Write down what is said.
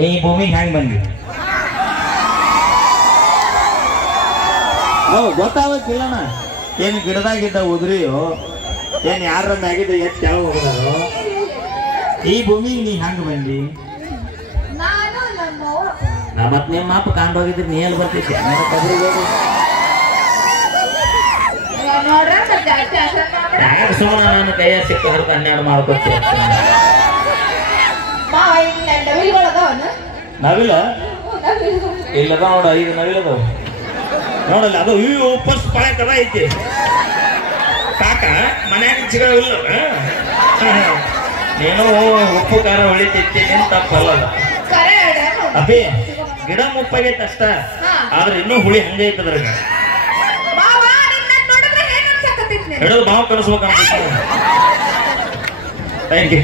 ನೀ ಭೂಮಿಗೆ ಹೆಂಗ್ ಬಂದಿ? ಗೊತ್ತಾಗಕ್ಕಿಲ್ಲಣ್ಣ. ಏನು ಗಿಡದಾಗಿದ್ದ ಉದ್ರಿಯೋ ಏನ್ ಯಾರ ಮ್ಯಾಗಿದ್ದ ಎತ್ ಯಾವ ಹೋಗದಾರೋ? ಈ ಭೂಮಿಗೆ ನೀ ಹೆಂಗ್ ಬಂದಿ? ಮತ್ ನಿಮ್ಮ ಅಪ್ಪ ಕಾಂಡ್ ಹೋಗಿದ್ರಿ, ನೀ ಎಲ್ಲಿ ಬರ್ತಿದ್ದೆ? ಸುಮ್ಮನೆ ನಾನು ಕೈಯ ಸಿಕ್ಕ ಹರಿದು 12 ಮಾಡ್ಕೊತೀನಿ. ನವಿಲ ಇಲ್ಲದ ನೋಡ, 5 ನವಿಲದ ನೋಡಲ್ಲ. ಅದು ಫಸ್ಟ್ ಪಾಳೆ ಕದ ಐತಿ ಕಾಕ ಮನ್ಯಾಗ ಸಿಗಲ್ಲ. ನೀನು ಉಪ್ಪು ಖಾರ ಹೊಳಿತೈತಿ, ನಿನ್ ತಪ್ಪಲ್ಲ. ಅಪ್ಪಿ ಗಿಡ ಮುಪ್ಪಾಗೈತೆ ಅಷ್ಟ, ಆದ್ರೆ ಇನ್ನೂ ಹುಳಿ ಹಂಗೆ ಐತದ್ರ. ಹಿಡಿದು ಮಾವು ಕಳಿಸ್ಬೇಕಂತ. Thank you.